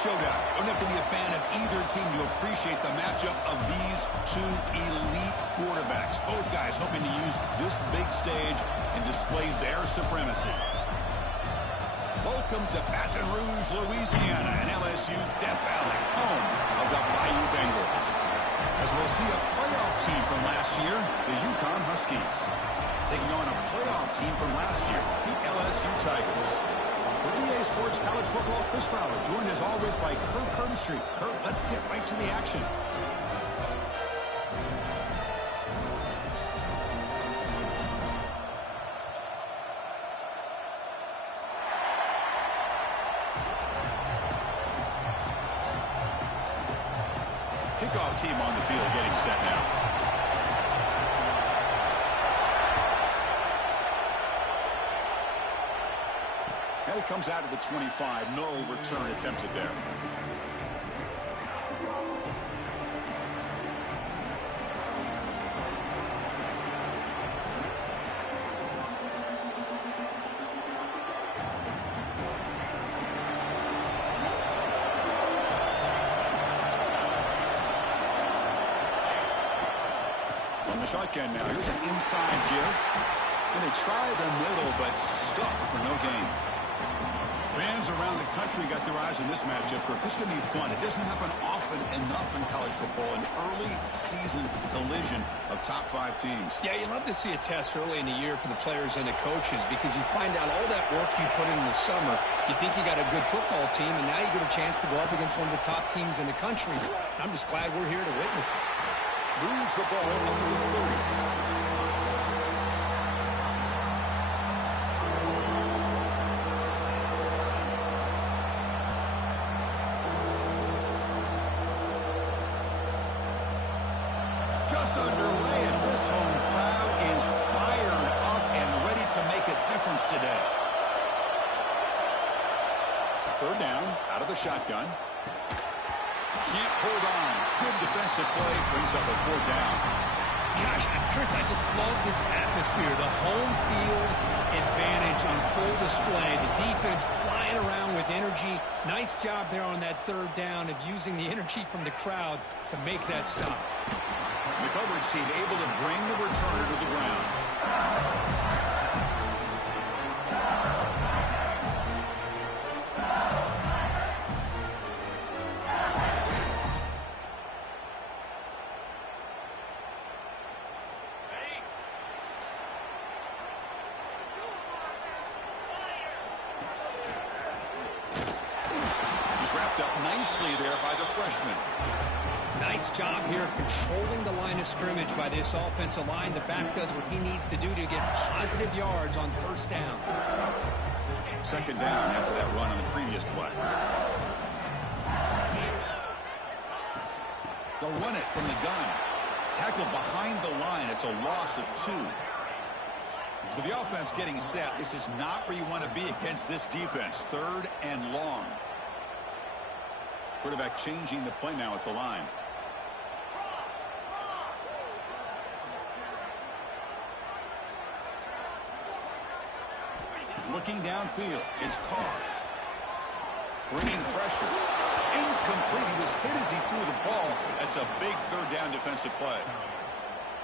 showdown. You don't have to be a fan of either team to appreciate the matchup of these two elite quarterbacks. Both guys hoping to use this big stage and display their supremacy. Welcome to Baton Rouge, Louisiana, and LSU's Death Valley, home of the Bayou Bengals. As we'll see a playoff team from last year, the UConn Huskies, taking on a playoff team from last year, the LSU Tigers. For EA Sports College Football, Chris Fowler, joined as always by Kurt Herbstreit. Kurt, let's get right to the action. Kickoff team on the field getting set now. And it comes out of the 25. No return attempted there. On the shotgun now. Here's an inside give. And they try the middle, but stuck for no gain. Fans around the country got their eyes on this matchup. This is going to be fun. It doesn't happen often enough in college football, an early season collision of top 5 teams. Yeah, you love to see a test early in the year for the players and the coaches because you find out all that work you put in the summer. You think you got a good football team, and now you get a chance to go up against one of the top teams in the country. I'm just glad we're here to witness it. Moves the ball up to the 30. Just underway, and this home crowd is fired up and ready to make a difference today. Third down, out of the shotgun. Can't hold on. Good defensive play, brings up a 4th down. Gosh, Chris, I just love this atmosphere. The home field advantage on full display. The defense flying around with energy. Nice job there on that 3rd down of using the energy from the crowd to make that stop. The coverage team able to bring the returner to the ground. He's wrapped up nicely there by the freshman. Nice job here of controlling the line of scrimmage by this offensive line. The back does what he needs to do to get positive yards on 1st down. 2nd down after that run on the previous play. They'll run it from the gun. Tackled behind the line. It's a loss of 2. So the offense getting set. This is not where you want to be against this defense. 3rd and long. Quarterback changing the play now at the line. Looking downfield, it's Carr. Bringing pressure. Incomplete. He was hit as he threw the ball. That's a big 3rd down defensive play.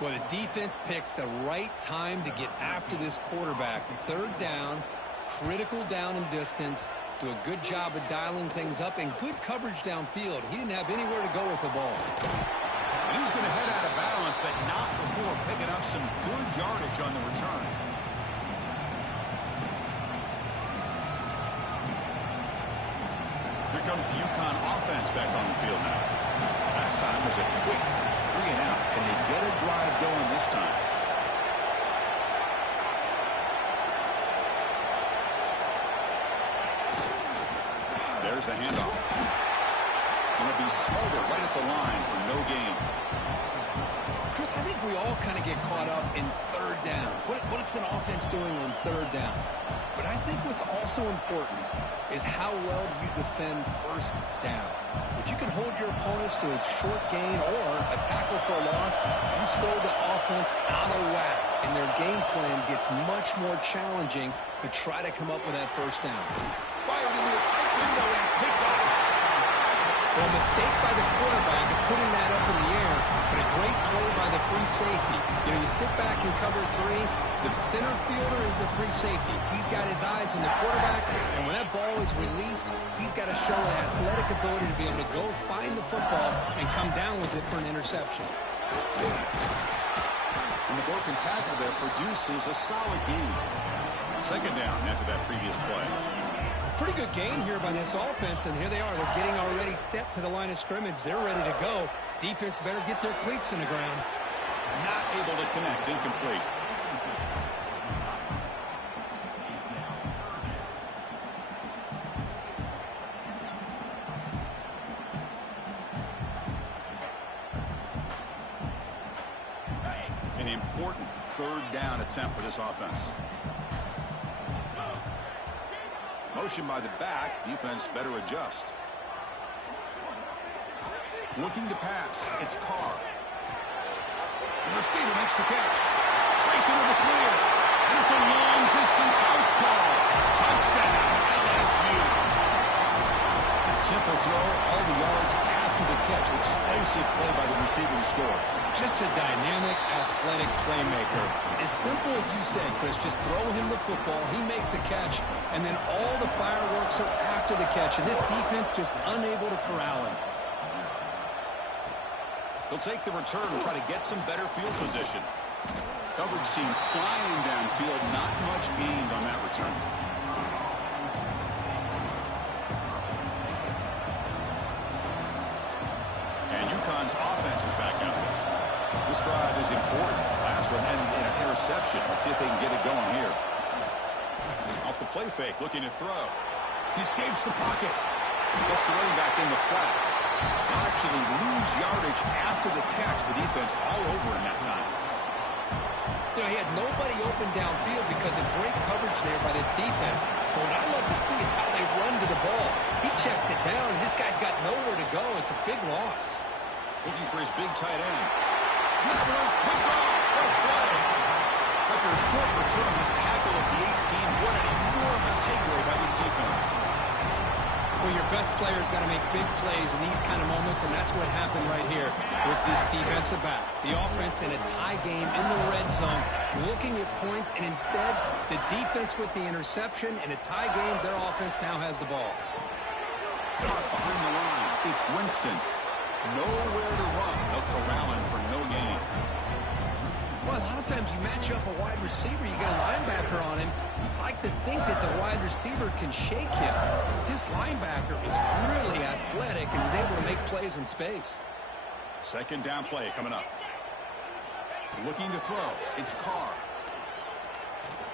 Well, the defense picks the right time to get after this quarterback. 3rd down, critical down and distance. Do a good job of dialing things up and good coverage downfield. He didn't have anywhere to go with the ball. And he's going to head out of bounds, but not before picking up some good yardage on the return. Here comes the UConn offense back on the field now. Last time was a quick 3 and out, and they get a drive going this time. There's the handoff. Going to be Smolder right at the line for no gain. Chris, I think we all kind of get caught up in 3rd down. What's an offense doing on 3rd down? But I think what's also important is how well you defend 1st down. If you can hold your opponents to a short gain or a tackle for a loss, you throw the offense out of whack, and their game plan gets much more challenging to try to come up with that 1st down. Fired into a tight window and picked off. Well, a mistake by the quarterback of putting that up in the air, but a great play by the free safety. You know, you sit back and cover three. The center fielder is the free safety. He's got his eyes on the quarterback, and when that ball is released, he's got to show an athletic ability to be able to go find the football and come down with it for an interception. And the broken tackle there produces a solid gain. Second down after that previous play. Pretty good gain here by this offense, and here they are. They're getting already set to the line of scrimmage. They're ready to go. Defense better get their cleats in the ground. Not able to connect. Incomplete. An important third down attempt for this offense. Motion by the back. Defense better adjust. Looking to pass. It's Carr. The receiver makes the catch. Breaks into the clear. And it's a long-distance house call. Touchdown, LSU. Simple throw. All the yards after the catch. Explosive play by the receiver to score. Just a dynamic, athletic playmaker. As simple as you said, Chris, just throw him the football, he makes the catch, and then all the fireworks are after the catch, and this defense just unable to corral him. He'll take the return and try to get some better field position. Coverage seems flying downfield, not much gained on that return. And UConn's offense is back out there. This drive is important. Last one ended in an interception. Let's see if they can get it going here. Off the play fake, looking to throw. He escapes the pocket. Gets the running back in the flat. They'll actually lose yardage after the catch. The defense all over in that time. You know, he had nobody open downfield because of great coverage there by this defense. But what I love to see is how they run to the ball. He checks it down, and this guy's got nowhere to go. It's a big loss. Looking for his big tight end. This one's picked off. What a play. After a short return, his tackle at the 18. What an enormous takeaway by this defense. Well, your best player's got to make big plays in these kind of moments, and that's what happened right here with this defensive back. The offense in a tie game in the red zone, looking at points, and instead, the defense with the interception. In a tie game, their offense now has the ball. Behind the line, it's Winston. Nowhere to run. They'll corral him for no gain. Well, a lot of times you match up a wide receiver, you got a linebacker on him. You'd like to think that the wide receiver can shake him. But this linebacker is really athletic and is able to make plays in space. Second down play coming up. Looking to throw. It's Carr.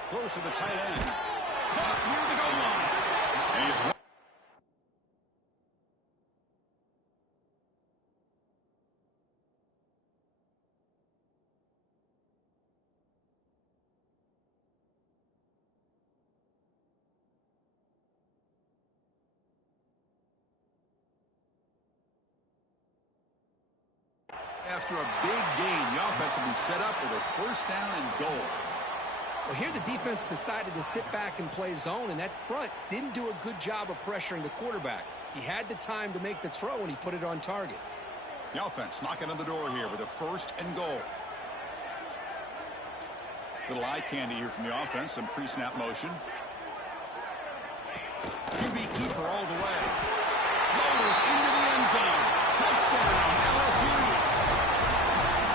Close to the tight end. Caught near the goal line. And he's after a big game, the offense will be set up with a first down and goal. Well, here the defense decided to sit back and play zone, and that front didn't do a good job of pressuring the quarterback. He had the time to make the throw, and he put it on target. The offense knocking on the door here with a first and goal. Little eye candy here from the offense, some pre-snap motion. QB keeper all the way. Motors into the end zone. Touchdown, LSU.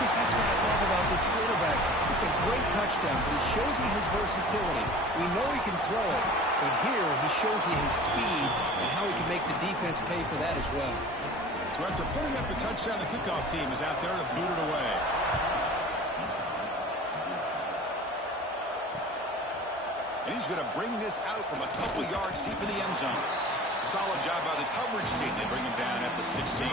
Chris, that's what I love about this quarterback. It's a great touchdown, but he shows you his versatility. We know he can throw it, but here he shows you his speed and how he can make the defense pay for that as well. So after putting up a touchdown, the kickoff team is out there to boot it away. And he's going to bring this out from a couple yards deep in the end zone. Solid job by the coverage team. They bring him down at the 16.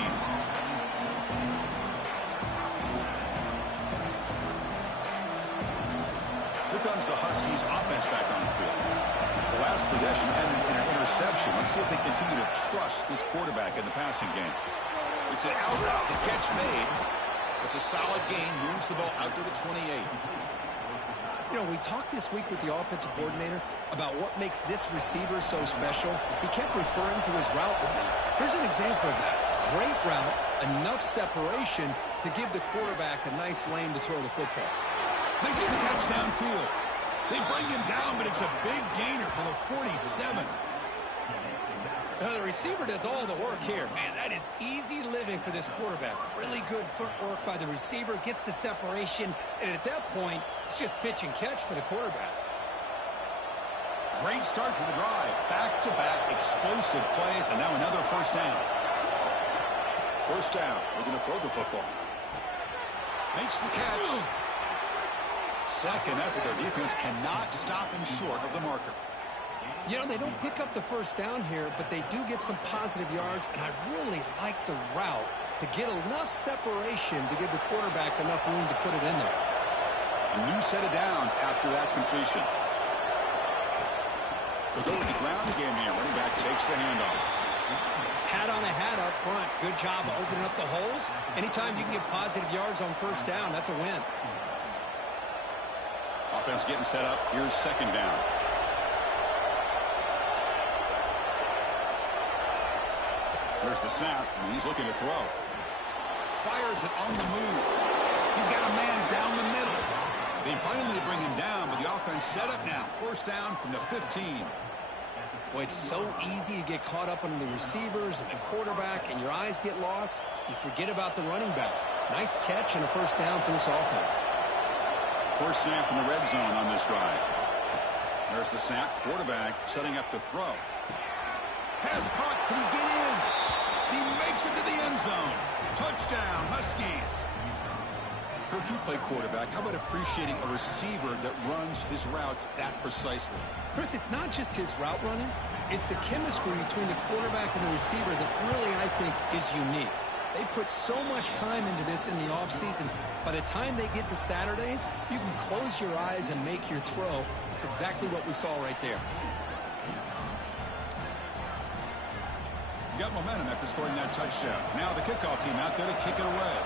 Here comes the Huskies offense back on the field. The last possession ended in an interception. Let's see if they continue to trust this quarterback in the passing game. It's an out route. The catch made. It's a solid gain. Moves the ball out to the 28. You know, we talked this week with the offensive coordinator about what makes this receiver so special. He kept referring to his route running. Here's an example of that. Great route, enough separation to give the quarterback a nice lane to throw the football. Makes the catch downfield. They bring him down, but it's a big gainer for the 47. The receiver does all the work here. Man, that is easy living for this quarterback. Really good footwork by the receiver, gets the separation, and at that point, it's just pitch and catch for the quarterback. Great start for the drive. Back-to-back explosive plays, and now another first down. First down. We're going to throw the football. Makes the catch. Second effort. Their defense cannot stop him short of the marker. You know, they don't pick up the first down here, but they do get some positive yards, and I really like the route to get enough separation to give the quarterback enough room to put it in there. A new set of downs after that completion. They'll go with the ground game here. Running back takes the handoff. Hat on a hat up front. Good job of opening up the holes. Anytime you can get positive yards on first down, that's a win. Offense getting set up. Here's second down. There's the snap, and he's looking to throw. Fires it on the move. He's got a man down the middle. They finally bring him down, but the offense set up now. First down from the 15. Boy, it's so easy to get caught up on the receivers and the quarterback, and your eyes get lost. You forget about the running back. Nice catch and a first down for this offense. First snap in the red zone on this drive. There's the snap. Quarterback setting up to throw. Pass caught. Can he get in? He makes it to the end zone. Touchdown, Huskies. For if you play quarterback, how about appreciating a receiver that runs his routes that precisely? Chris, it's not just his route running. It's the chemistry between the quarterback and the receiver that really, I think, is unique. They put so much time into this in the offseason. By the time they get to Saturdays, you can close your eyes and make your throw. It's exactly what we saw right there. Got momentum after scoring that touchdown. Now the kickoff team out there to kick it away.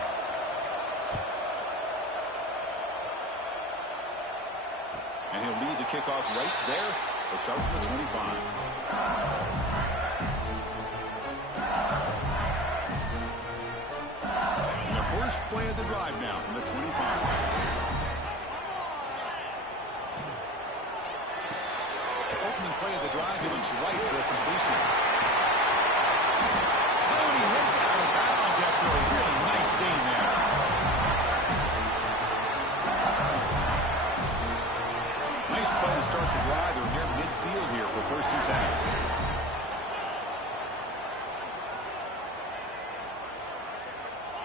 And he'll lead the kickoff right there. They'll start from the 25. And the first play of the drive now from the 25. Opening play of the drive, he looks right for a completion. Oh, he hits out of bounds after a really nice game there. Nice play to start the drive. They're near midfield here for first and 10.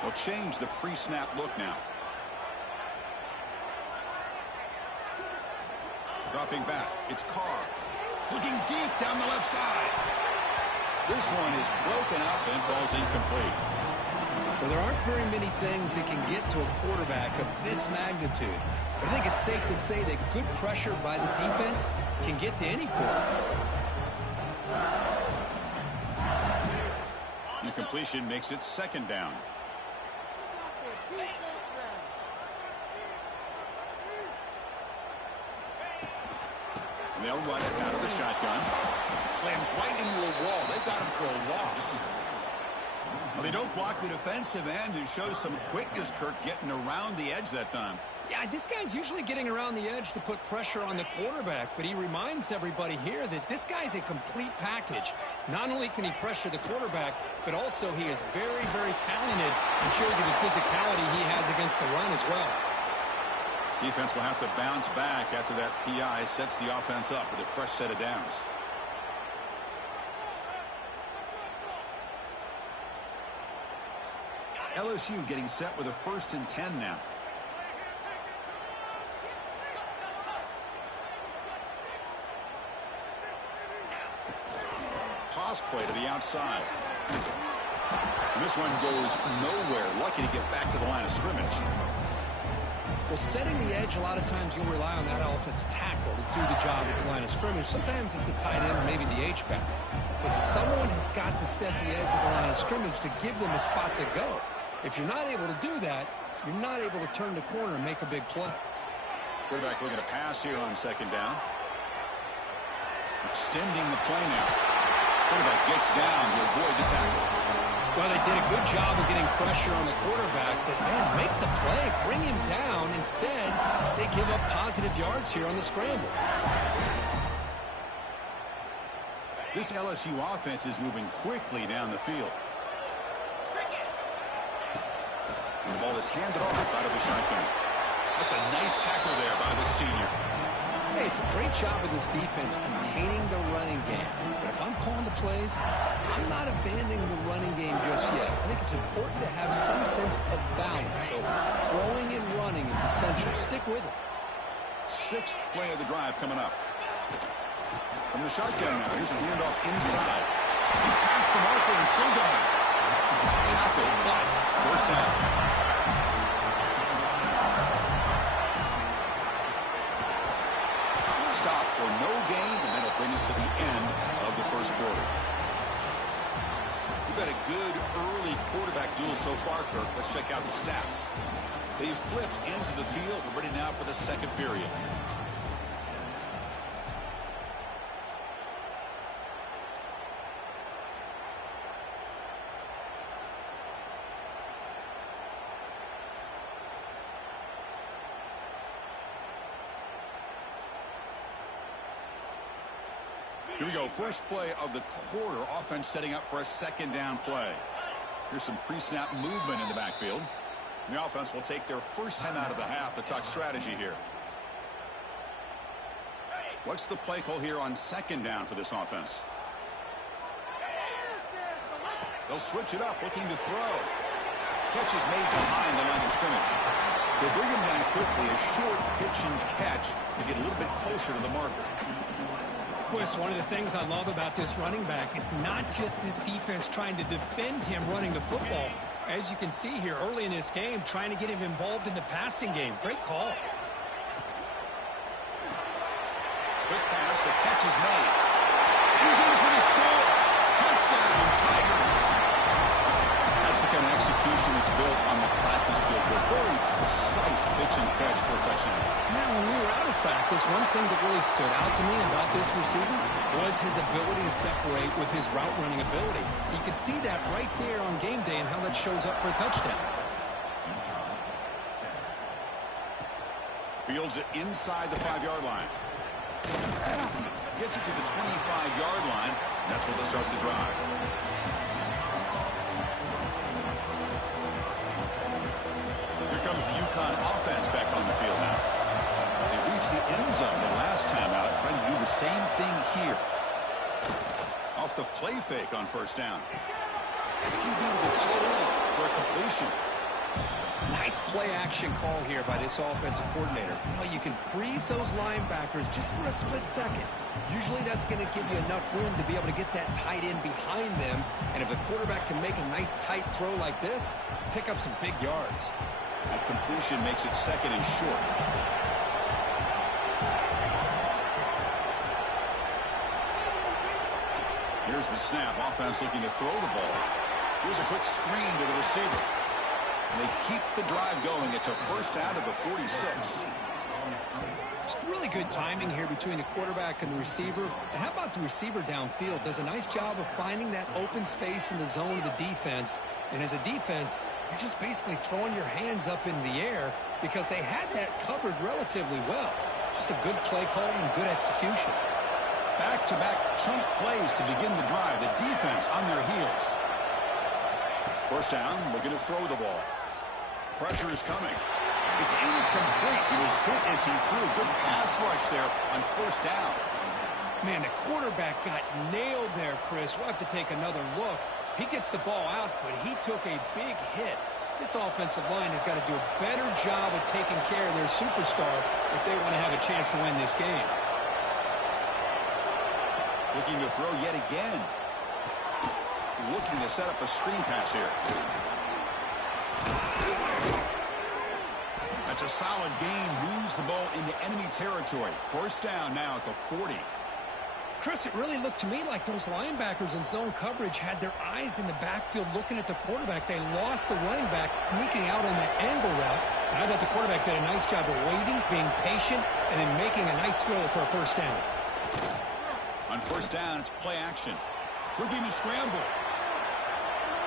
They'll change the pre-snap look now. Dropping back. It's Carr. Looking deep down the left side. This one is broken up and falls incomplete. Well, there aren't very many things that can get to a quarterback of this magnitude. But I think it's safe to say that good pressure by the defense can get to any quarterback. Incompletion makes it second down. They'll run it out of the shotgun. Slams right into a wall. They've got him for a loss. Well, they don't block the defensive end, who shows some quickness, Kirk, getting around the edge that time. Yeah, this guy's usually getting around the edge to put pressure on the quarterback, but he reminds everybody here that this guy's a complete package. Not only can he pressure the quarterback, but also he is very, very talented and shows you the physicality he has against the run as well. Defense will have to bounce back after that PI sets the offense up with a fresh set of downs. LSU getting set with a first and 10 now. Toss play to the outside. And this one goes nowhere. Lucky to get back to the line of scrimmage. Well, setting the edge, a lot of times you'll rely on that offensive tackle to do the job at the line of scrimmage. Sometimes it's a tight end or maybe the H-back. But someone has got to set the edge of the line of scrimmage to give them a spot to go. If you're not able to do that, you're not able to turn the corner and make a big play. Quarterback looking to pass here on second down. Extending the play now. Quarterback gets down to avoid the tackle. Well, they did a good job of getting pressure on the quarterback, but, man, make the play, bring him down. Instead, they give up positive yards here on the scramble. This LSU offense is moving quickly down the field. And the ball is handed off out of the shotgun. That's a nice tackle there by the senior. Hey, it's a great job of this defense containing the running game. But if I'm calling the plays, I'm not abandoning the running game just yet. I think it's important to have some sense of balance. So throwing and running is essential. Stick with it. Sixth play of the drive coming up. From the shotgun now, here's a handoff inside. He's past the marker and still going. Tackle, but first down. Stop for no gain, and that'll bring us to the end of the first quarter. We've had a good early quarterback duel so far, Kirk. Let's check out the stats. They've flipped into the field. We're ready now for the second period. Here we go. First play of the quarter. Offense setting up for a second down play. Here's some pre-snap movement in the backfield. The offense will take their first 10 out of the half. The tuck strategy here. What's the play call here on second down for this offense? They'll switch it up, looking to throw. Catch is made behind the line of scrimmage. They'll bring him down quickly. A short pitch and catch to get a little bit closer to the marker. Well, it's one of the things I love about this running back. It's not just this defense trying to defend him running the football. As you can see here early in this game, trying to get him involved in the passing game. Great call. Quick pass, the catch is made. He's in for the score. Touchdown, Tigers. That's the kind of execution that's built on the practice field. A very precise pitch and catch for a touchdown. Now, when we were out of practice, one thing that really stood out to me about this receiver was his ability to separate with his route running ability. You could see that right there on game day and how that shows up for a touchdown. Fields it inside the 5-yard line. Gets it to the 25-yard line. That's where they'll start the drive. Here comes the UConn offense back on the field now. They reached the end zone the last time out, trying to do the same thing here. Off the play fake on first down. QB to the tight end for a completion. Nice play action call here by this offensive coordinator. You know, you can freeze those linebackers just for a split second. Usually that's going to give you enough room to be able to get that tight end behind them. And if the quarterback can make a nice tight throw like this, pick up some big yards. That completion makes it second and short. Here's the snap. Offense looking to throw the ball. Here's a quick screen to the receiver. And they keep the drive going. It's a first down to the 46. It's really good timing here between the quarterback and the receiver. And how about the receiver downfield? Does a nice job of finding that open space in the zone of the defense. And as a defense, you're just basically throwing your hands up in the air because they had that covered relatively well. Just a good play call and good execution. Back-to-back chunk plays to begin the drive. The defense on their heels. First down, looking to throw the ball. Pressure is coming. It's incomplete. He was hit as he threw. Good pass rush there on first down. Man, the quarterback got nailed there, Chris. We'll have to take another look. He gets the ball out, but he took a big hit. This offensive line has got to do a better job of taking care of their superstar if they want to have a chance to win this game. Looking to throw yet again. Looking to set up a screen pass here. That's a solid gain. Moves the ball into enemy territory. First down now at the 40. Chris, it really looked to me like those linebackers in zone coverage had their eyes in the backfield looking at the quarterback. They lost the running back sneaking out on that angle route. And I thought the quarterback did a nice job of waiting, being patient, and then making a nice throw for a first down. On first down, it's play action. Looking to scramble.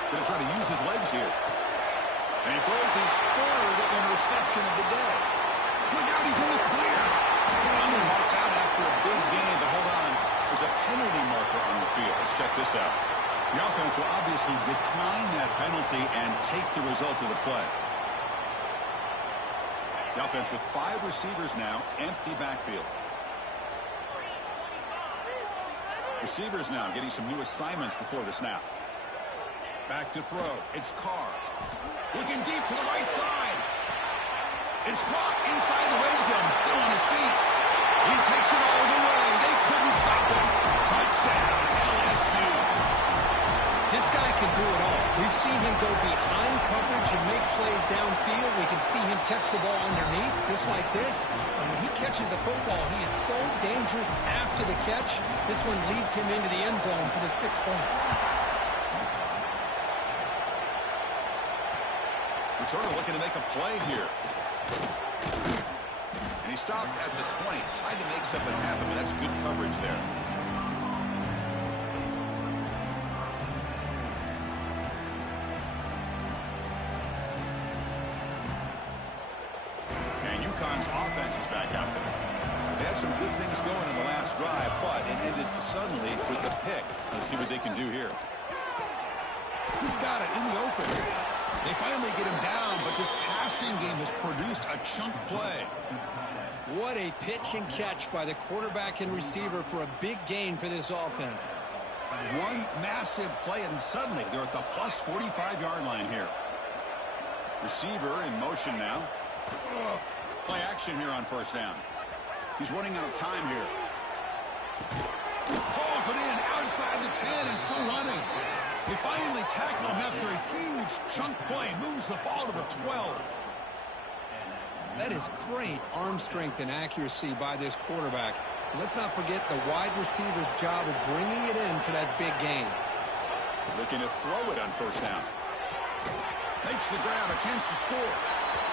Going to try to use his legs here. And he throws his third interception of the day. Look out, he's in the clear. Only marked out after a big gain, but hold on. There's a penalty marker on the field. Let's check this out. The offense will obviously decline that penalty and take the result of the play. The offense with 5 receivers now, empty backfield. Receivers now getting some new assignments before the snap. Back to throw. It's Carr. Looking deep to the right side. It's caught inside the red zone. Still on his feet. He takes it all the way. They couldn't stop him. Touchdown, LSU. This guy can do it all. We've seen him go behind coverage and make plays downfield. We can see him catch the ball underneath, just like this. And when he catches a football, he is so dangerous after the catch. This one leads him into the end zone for the 6 points. Returner looking to make a play here. And he stopped at the 20. Tried to make something happen, but that's good coverage there. And UConn's offense is back out there. They had some good things going in the last drive, but it ended suddenly with the pick. Let's see what they can do here. He's got it in the open. They finally get him down, but this passing game has produced a chunk play. What a pitch and catch by the quarterback and receiver for a big gain for this offense. One massive play, and suddenly they're at the plus 45-yard line here. Receiver in motion now. Play action here on first down. He's running out of time here. Pulls it in outside the 10 and still running. They finally tackle him after a huge chunk play. Moves the ball to the 12. That is great arm strength and accuracy by this quarterback. Let's not forget the wide receiver's job of bringing it in for that big gain. Looking to throw it on first down. Makes the grab, a chance to score.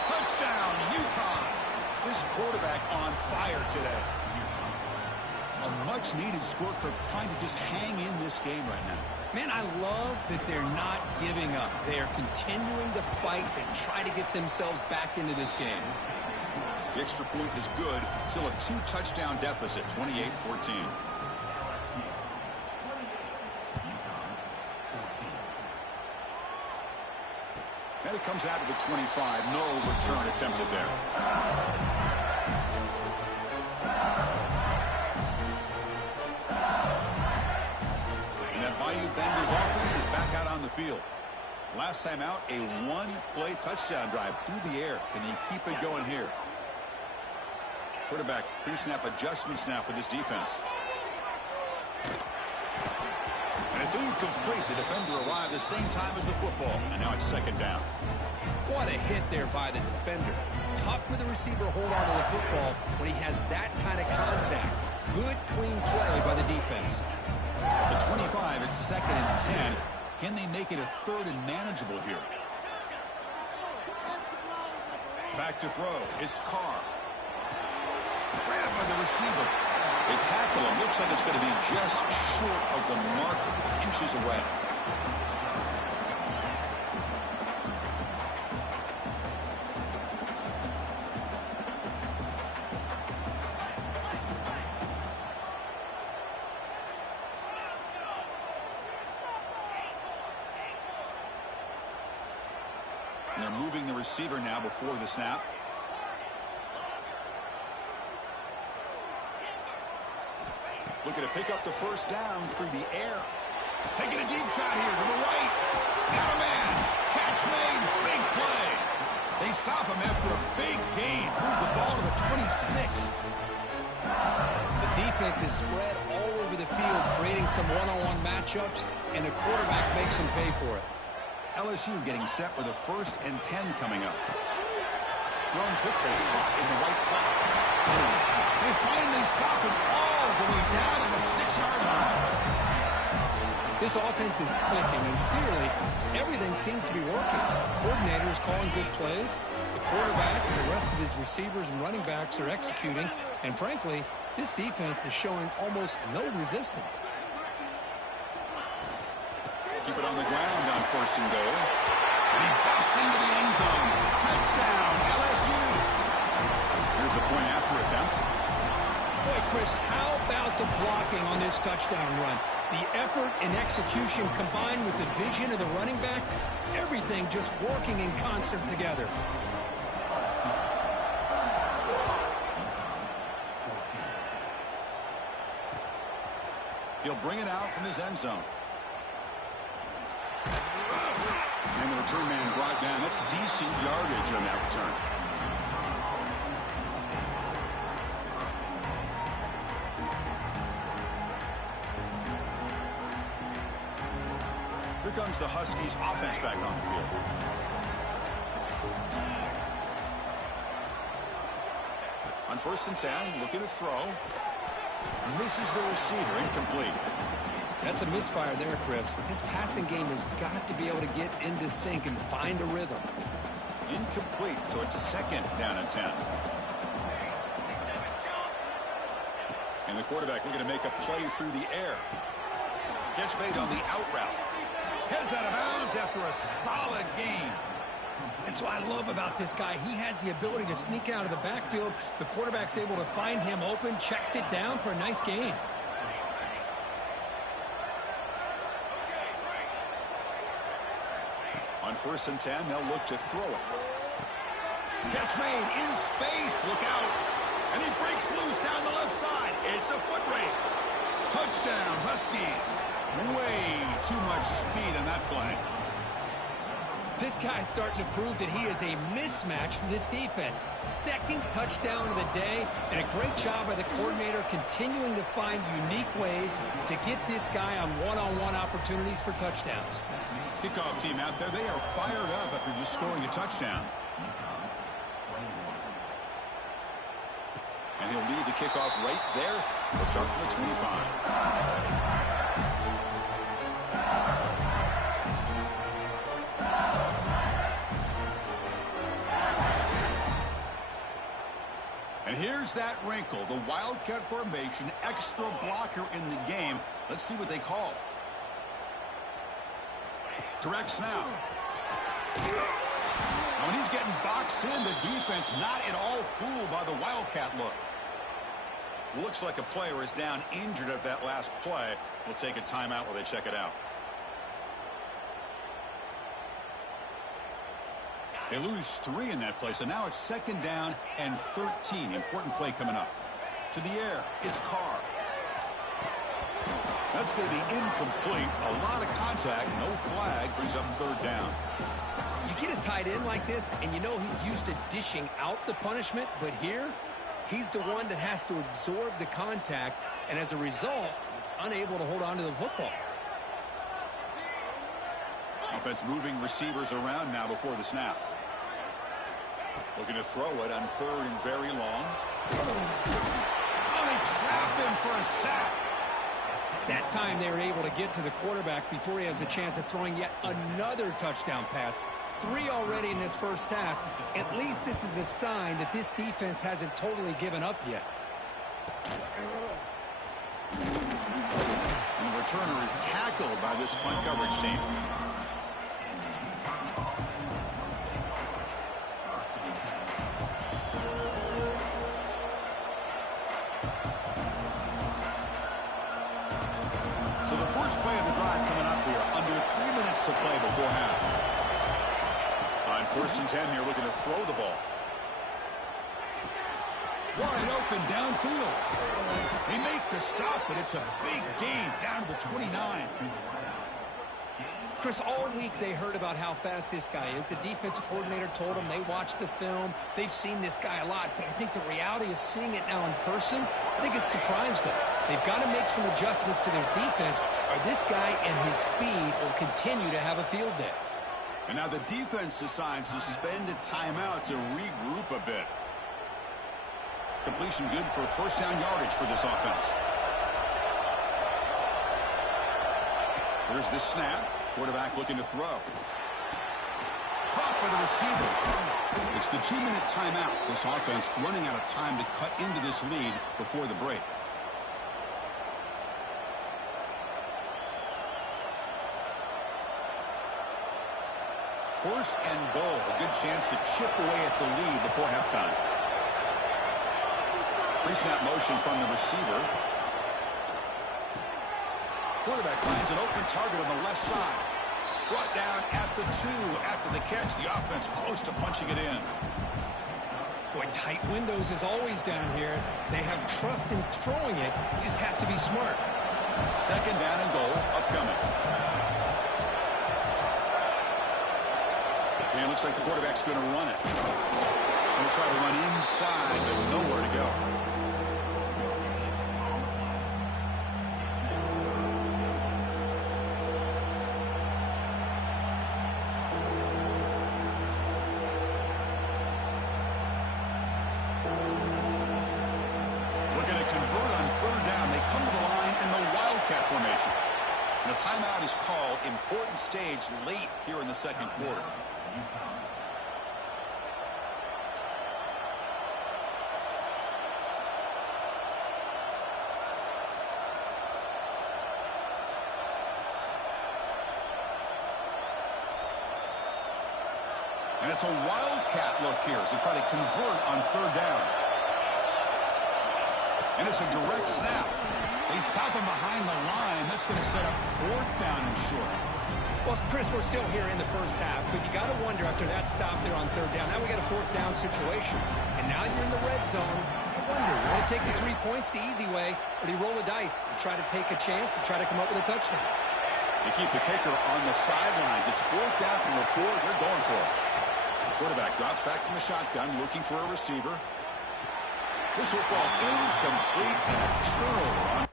Touchdown, UConn. This quarterback on fire today. A much-needed score, Kirk, trying to just hang in this game right now. Man, I love that they're not giving up. They are continuing to fight and try to get themselves back into this game. The extra point is good. Still a 2-touchdown deficit, 28-14. And it comes out to the 25. No return attempted there. And that Bayou Bengals offense is back out on the field. Last time out, a one-play touchdown drive through the air. Can he keep it going here? Quarterback pre-snap adjustments now for this defense. And it's incomplete. The defender arrived the same time as the football. And now it's second down. What a hit there by the defender. Tough for the receiver to hold on to the football when he has that kind of contact. Good, clean play by the defense. The 25, it's second and 10. Can they make it a third and manageable here? Back to throw. It's Carr. Grabbed by the receiver. They tackle him. Looks like it's going to be just short of the mark, inches away. And they're moving the receiver now before the snap. Looking to pick up the first down through the air. Taking a deep shot here to the right. Got a man. Catch made. Big play. They stop him after a big gain. Move the ball to the 26. The defense is spread all over the field, creating some one-on-one matchups, and the quarterback makes them pay for it. LSU getting set with a 1st and 10 coming up. Thrown quickly, caught in the right flat. They finally stop him all the way down to the 6-yard line. This offense is clicking, and clearly everything seems to be working. The coordinator is calling good plays. The quarterback and the rest of his receivers and running backs are executing. And frankly, this defense is showing almost no resistance. keep it on the ground on 1st and goal. And he busts into the end zone. Touchdown, LSU. Here's the point after attempt. Boy, Chris, how about the blocking on this touchdown run? The effort and execution combined with the vision of the running back, everything just working in concert together. He'll bring it out from his end zone. And the return man brought down. That's decent yardage on that return. Here comes the Huskies offense back on the field. On 1st and 10, looking to throw. Misses the receiver, incomplete. That's a misfire there, Chris. This passing game has got to be able to get into sync and find a rhythm. Incomplete, so it's 2nd down and 10. And the quarterback looking to make a play through the air. Catch made on the out route. Heads out of bounds after a solid game. That's what I love about this guy. He has the ability to sneak out of the backfield. The quarterback's able to find him open, checks it down for a nice gain. On 1st and 10, they'll look to throw it. Catch made in space. Look out. And he breaks loose down the left side. It's a foot race. Touchdown, Huskies. Way too much speed on that play. This guy's starting to prove that he is a mismatch for this defense. 2nd touchdown of the day, and a great job by the coordinator continuing to find unique ways to get this guy on one-on-one opportunities for touchdowns. Kickoff team out there, they are fired up after just scoring a touchdown. And he'll lead the kickoff right there. We'll start from the 25. And here's that wrinkle, the Wildcat formation, extra blocker in the game. Let's see what they call. Direct snap. Now, when he's getting boxed in, the defense not at all fooled by the Wildcat look. Looks like a player is down injured at that last play. We'll take a timeout while they check it out. They lose 3 in that play, so now it's 2nd down and 13. Important play coming up. To the air, it's Carr. That's going to be incomplete. A lot of contact, no flag, brings up 3rd down. You get a tight end like this, and you know he's used to dishing out the punishment, but here, he's the one that has to absorb the contact, and as a result, he's unable to hold on to the football. Offense moving receivers around now before the snap. Looking to throw it on 3rd and very long. Oh, they trap him for a sack. That time they were able to get to the quarterback before he has a chance of throwing yet another touchdown pass. 3 already in this first half. At least this is a sign that this defense hasn't totally given up yet. And the returner is tackled by this punt coverage team. So the first play of the drive coming up here. Under 3 minutes to play before half. On 1st and 10 here, looking to throw the ball. Wide open downfield. They make the stop, but it's a big gain down to the 29. Chris, all week they heard about how fast this guy is. The defensive coordinator told them they watched the film. They've seen this guy a lot, but I think the reality of seeing it now in person, I think it's surprised them. They've got to make some adjustments to their defense, or this guy and his speed will continue to have a field day. And now the defense decides to spend a timeout to regroup a bit. Completion good for 1st down yardage for this offense. Here's the snap. Quarterback looking to throw. Caught by the receiver. It's the 2-minute timeout. This offense running out of time to cut into this lead before the break. 1st and goal. A good chance to chip away at the lead before halftime. Pre-snap motion from the receiver. Quarterback finds an open target on the left side. Brought down at the 2 after the catch. The offense close to punching it in. Boy, tight windows is always down here. They have trust in throwing it. You just have to be smart. 2nd down and goal upcoming. And it looks like the quarterback's going to run it. Going to try to run inside, but nowhere to go. Looking to convert on 3rd down. They come to the line in the Wildcat formation. And the timeout is called. Important stage late here in the 2nd quarter. And it's a Wildcat look here as they try to convert on 3rd down. And it's a direct snap. They stop him behind the line. That's going to set up 4th down and short. Well, Chris, we're still here in the first half, but you got to wonder after that stop there on 3rd down. Now we got a 4th down situation. And now you're in the red zone. I wonder, will they take the 3 points the easy way, or do you roll the dice and try to take a chance and try to come up with a touchdown? They keep the kicker on the sidelines. It's 4th down from the 4. They're going for it. Quarterback drops back from the shotgun, looking for a receiver. This will fall incomplete and a turnover on.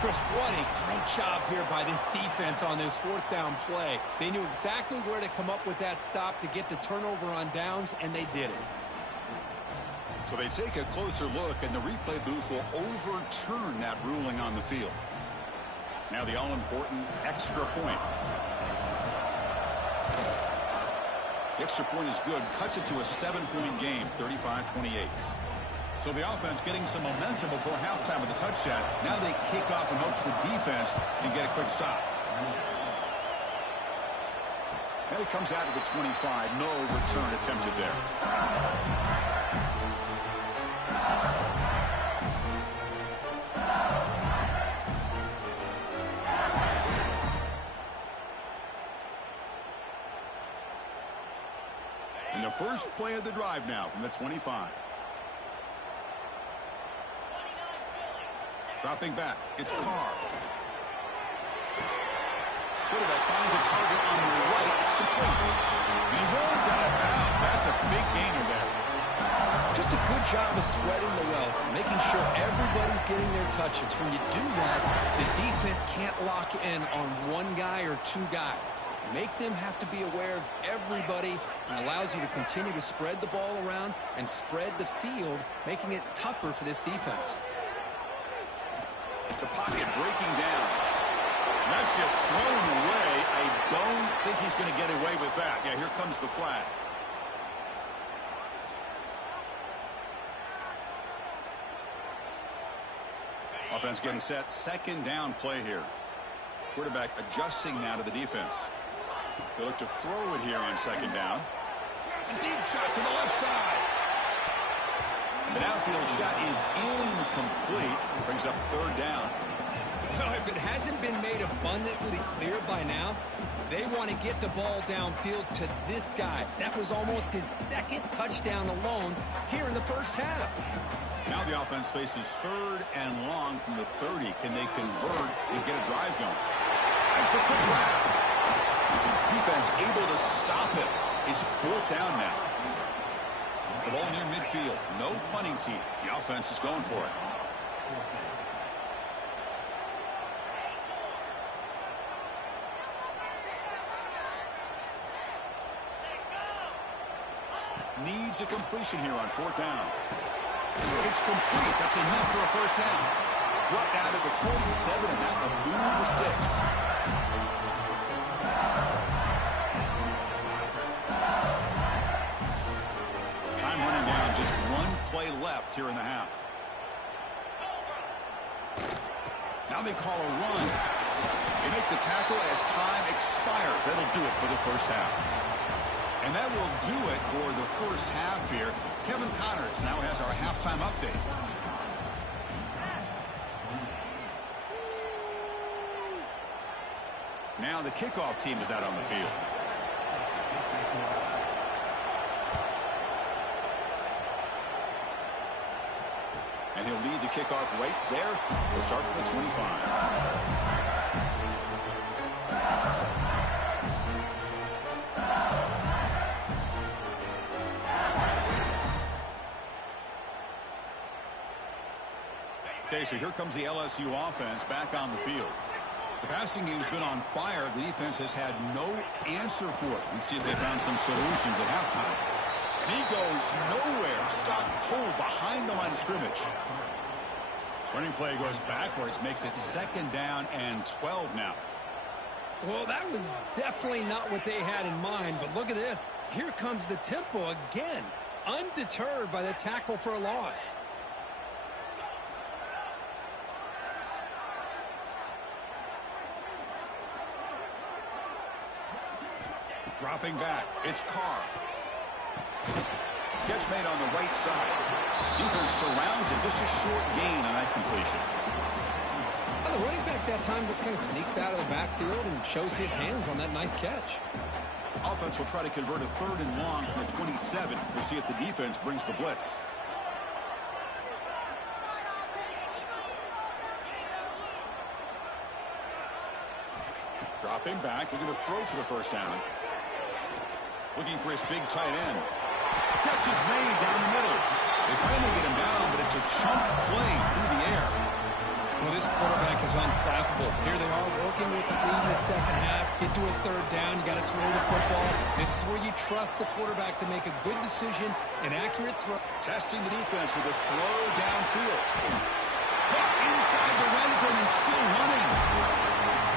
Chris, what a great job here by this defense on this 4th down play. They knew exactly where to come up with that stop to get the turnover on downs, and they did it. So they take a closer look, and the replay booth will overturn that ruling on the field. Now the all-important extra point. The extra point is good. Cuts it to a 7-point game, 35-28. So the offense getting some momentum before halftime with the touchdown. Now they kick off and hopes the defense can get a quick stop. And it comes out of the 25. No return attempted there. And the first play of the drive now from the 25. Dropping back, it's Carr. Quarterback finds a target on the right. It's complete. And he runs out of bounds. That's a big gainer there. Just a good job of spreading the wealth, making sure everybody's getting their touches. When you do that, the defense can't lock in on one guy or 2 guys. Make them have to be aware of everybody, and allows you to continue to spread the ball around and spread the field, making it tougher for this defense. The pocket breaking down. That's just thrown away. I don't think he's going to get away with that. Yeah, here comes the flag. Offense getting set. 2nd down play here. Quarterback adjusting now to the defense. They look to throw it here on 2nd down. A deep shot to the left side. The downfield shot is incomplete. Brings up 3rd down. Well, if it hasn't been made abundantly clear by now, they want to get the ball downfield to this guy. That was almost his 2nd touchdown alone here in the first half. Now the offense faces 3rd and long from the 30. Can they convert and get a drive going? That's a quick wrap. Defense able to stop it. It's 4th down now. The ball near midfield. No punting team. The offense is going for it. Needs a completion here on 4th down. It's complete. That's enough for a first down. Brought down to the 47, and that will move the sticks. Time running down. Just 1 play left here in the half. Now they call a run. They make the tackle as time expires. That'll do it for the first half. And that will do it for the first half here. Kevin Connors now has our halftime update. Now the kickoff team is out on the field. And he'll lead the kickoff right there. We'll start with the 25. Okay, so here comes the LSU offense back on the field. The passing game's been on fire. The defense has had no answer for it. Let's see if they found some solutions at halftime. And he goes nowhere. Stop cold behind the line of scrimmage. Running play goes backwards, makes it 2nd down and 12 now. Well, that was definitely not what they had in mind, but look at this. Here comes the tempo again, undeterred by the tackle for a loss. Dropping back, it's Carr. Catch made on the right side. Defense surrounds him, just a short gain on that completion. Well, the running back that time just kind of sneaks out of the backfield and shows his hands on that nice catch. Offense will try to convert a 3rd and long from the 27. We'll see if the defense brings the blitz. Dropping back, looking to throw for the first down. Looking for his big tight end. Catch is made down the middle. They finally get him down, but it's a chunk play through the air. Well, this quarterback is unflappable. Here they are working with the lead in the second half. Get to a 3rd down. You got to throw the football. This is where you trust the quarterback to make a good decision, an accurate throw. Testing the defense with a throw downfield. Inside the red zone and still running.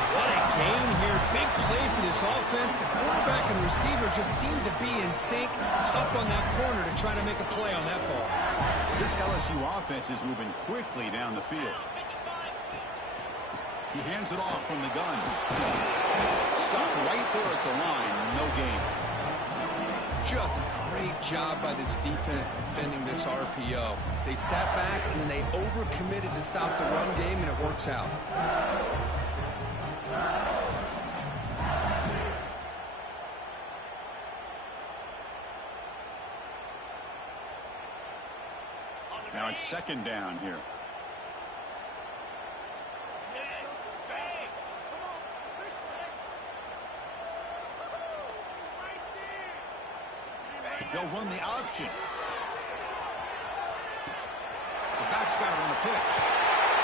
What a gain here. Big play for this offense. The quarterback and receiver just seem to be in sync. Tough on that corner to try to make a play on that ball. This LSU offense is moving quickly down the field. He hands it off from the gun. Stop right there at the line. No gain. Just great job by this defense defending this RPO. They sat back and then they overcommitted to stop the run game, and it works out. Now it's 2nd down here. They'll run the option. The back's got it on the pitch.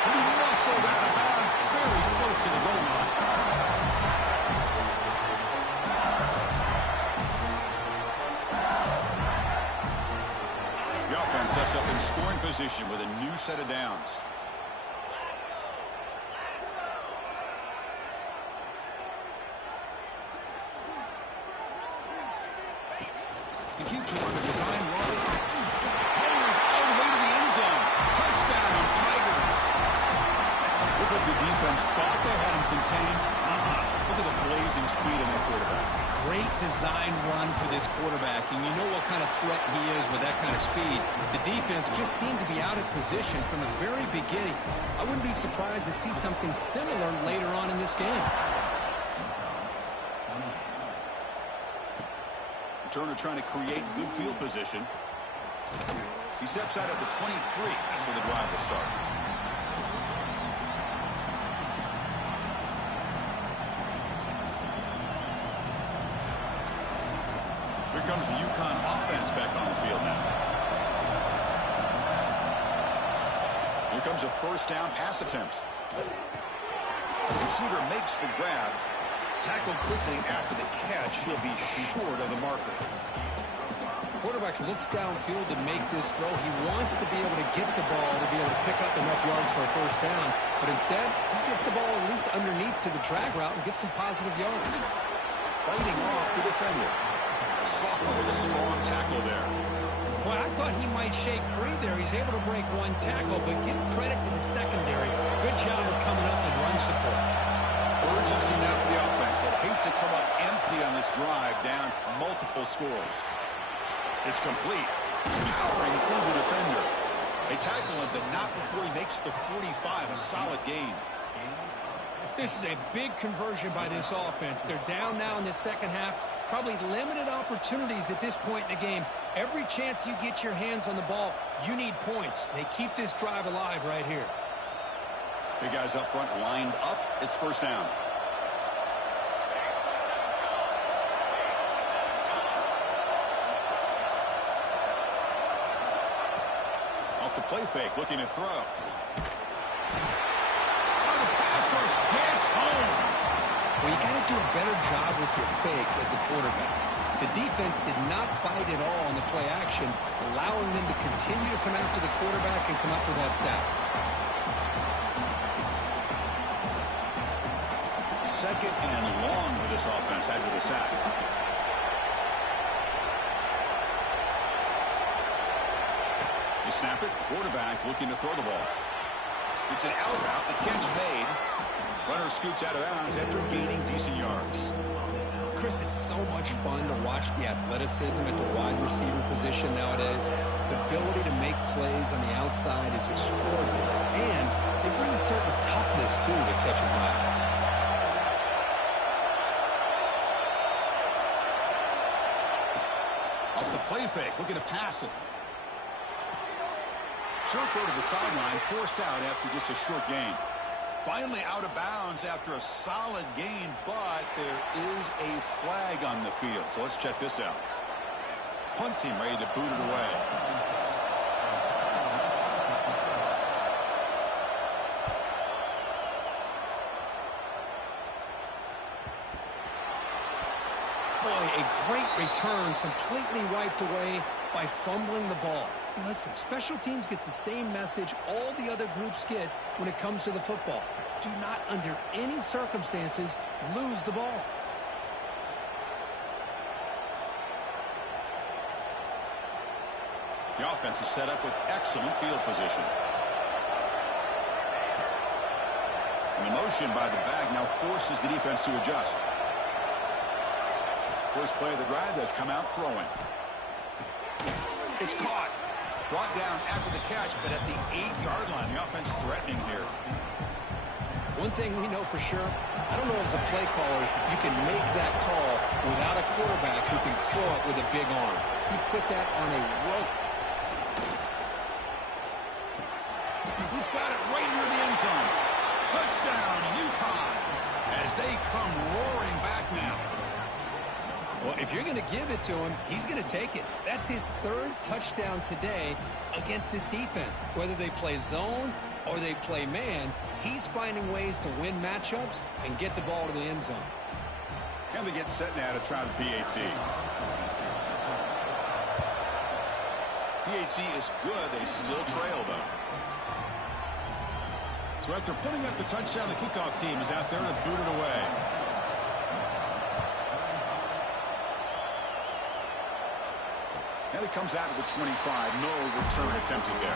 And he muscled out of bounds very close to the goal line. The offense sets up in scoring position with a new set of downs. He keeps it on the design run. Hammers all the way to the end zone. Touchdown, Tigers. Look like the defense thought they had him contained. Look at the blazing speed of that quarterback. Great design run for this quarterback, and you know what kind of threat he is with that kind of speed. The defense just seemed to be out of position from the very beginning. I wouldn't be surprised to see something similar later on in this game. Turner trying to create good field position. He steps out at the 23. That's where the drive will start. Here comes the UConn offense back on the field now. Here comes a 1st down pass attempt. The receiver makes the grab. Tackled quickly after the catch. He'll be short of the marker. Quarterback looks downfield to make this throw. He wants to be able to get the ball to be able to pick up enough yards for a 1st down. But instead, he gets the ball at least underneath to the drag route and gets some positive yards. Fighting off the defender. A sophomore with a strong tackle there. Well, I thought he might shake free there. He's able to break one tackle, but give credit to the secondary. Good job of coming up with run support. Urgency now for the offense that hates to come up empty on this drive, down multiple scores. It's complete. Powering through the defender. They tackle him, but not before he makes the 45, a solid gain. This is a big conversion by this offense. They're down now in the second half. Probably limited opportunities at this point in the game. Every chance you get your hands on the ball, you need points. They keep this drive alive right here. Big guys up front lined up. It's first down. Off the play fake, looking to throw. Oh, the pass rush gets home. Well, you got to do a better job with your fake as the quarterback. The defense did not bite at all on the play action, allowing them to continue to come after the quarterback and come up with that sack. Second and long for this offense after the sack. You snap it, quarterback looking to throw the ball. It's an out route, the catch made. Runner scoots out of bounds after gaining decent yards. Chris, it's so much fun to watch the athleticism at the wide receiver position nowadays. The ability to make plays on the outside is extraordinary. And they bring a certain toughness, too, that catches my eye. Off the play fake, looking to pass it. Short throw to the sideline, forced out after just a short gain. Finally out of bounds after a solid gain, but there is a flag on the field. So let's check this out. Punt team ready to boot it away. Boy, a great return, completely wiped away by fumbling the ball. Listen, special teams gets the same message all the other groups get when it comes to the football. Do not, under any circumstances, lose the ball. The offense is set up with excellent field position. And the motion by the back now forces the defense to adjust. First play of the drive, they'll come out throwing. It's caught. Brought down after the catch, but at the 8-yard line, the offense threatening here. One thing we know for sure, I don't know as a play caller, you can make that call without a quarterback who can throw it with a big arm. He put that on a rope. He's got it right near the end zone. Touchdown, UConn, as they come roaring back now. Well, if you're going to give it to him, he's going to take it. That's his third touchdown today against this defense. Whether they play zone or they play man, he's finding ways to win matchups and get the ball to the end zone. And they get set now to try the BAT. BAT is good. They still trail, though. So after putting up the touchdown, the kickoff team is out there to boot it away. And it comes out of the 25. No return attempted there.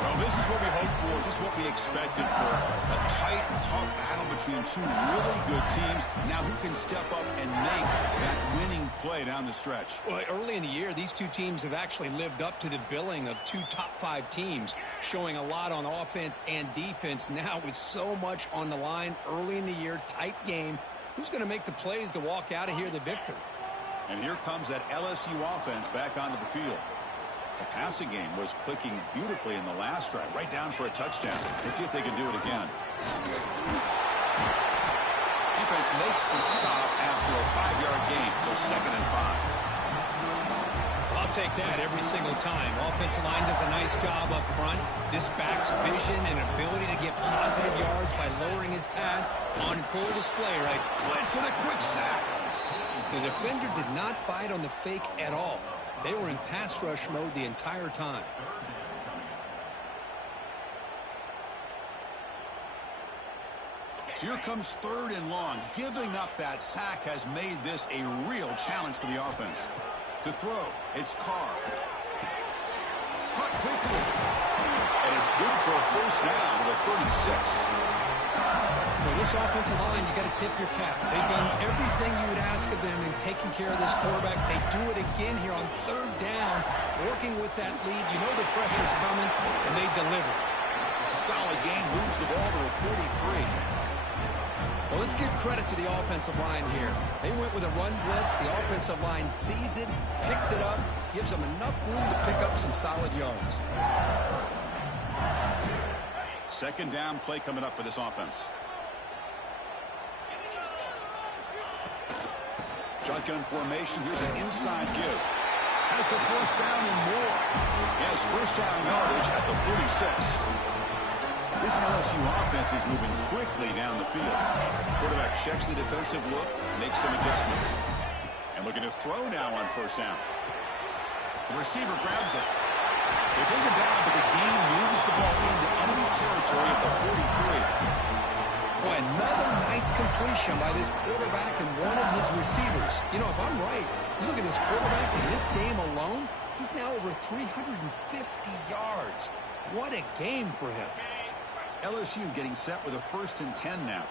Well, this is what we hoped for. This is what we expected for a tight, tough battle between two really good teams. Now who can step up and make that winning play down the stretch? Well, early in the year, these two teams have actually lived up to the billing of two top-5 teams, showing a lot on offense and defense. Now with so much on the line early in the year, tight game, who's going to make the plays to walk out of here the victor? And here comes that LSU offense back onto the field. The passing game was clicking beautifully in the last drive, right down for a touchdown. Let's see if they can do it again. Defense makes the stop after a 5-yard gain, so 2nd and 5. I'll take that every single time. Offensive line does a nice job up front. This back's vision and ability to get positive yards by lowering his pads on full display, right? Blitz and a quick sack. The defender did not bite on the fake at all. They were in pass rush mode the entire time. So here comes 3rd and long. Giving up that sack has made this a real challenge for the offense. To throw, it's Carr. caught quickly. And it's good for a first down to the 36. Well, this offensive line, you got to tip your cap. They've done everything you would ask of them in taking care of this quarterback. They do it again here on third down, working with that lead. You know the pressure's coming, and they deliver. A solid game, moves the ball to the 43. Well, let's give credit to the offensive line here. They went with a run blitz. The offensive line sees it, picks it up, gives them enough room to pick up some solid yards. Second down play coming up for this offense. Shotgun formation. Here's an inside give. Has the first down and more. Has first down yardage at the 46. This LSU offense is moving quickly down the field. Quarterback checks the defensive look, makes some adjustments. And looking to throw now on first down. The receiver grabs it. They bring it down, but the game moves the ball into enemy territory at the 43. Boy, another nice completion by this quarterback and one of his receivers. You know, if I'm right, you look at this quarterback in this game alone, he's now over 350 yards. What a game for him. LSU getting set with a 1st and 10 now.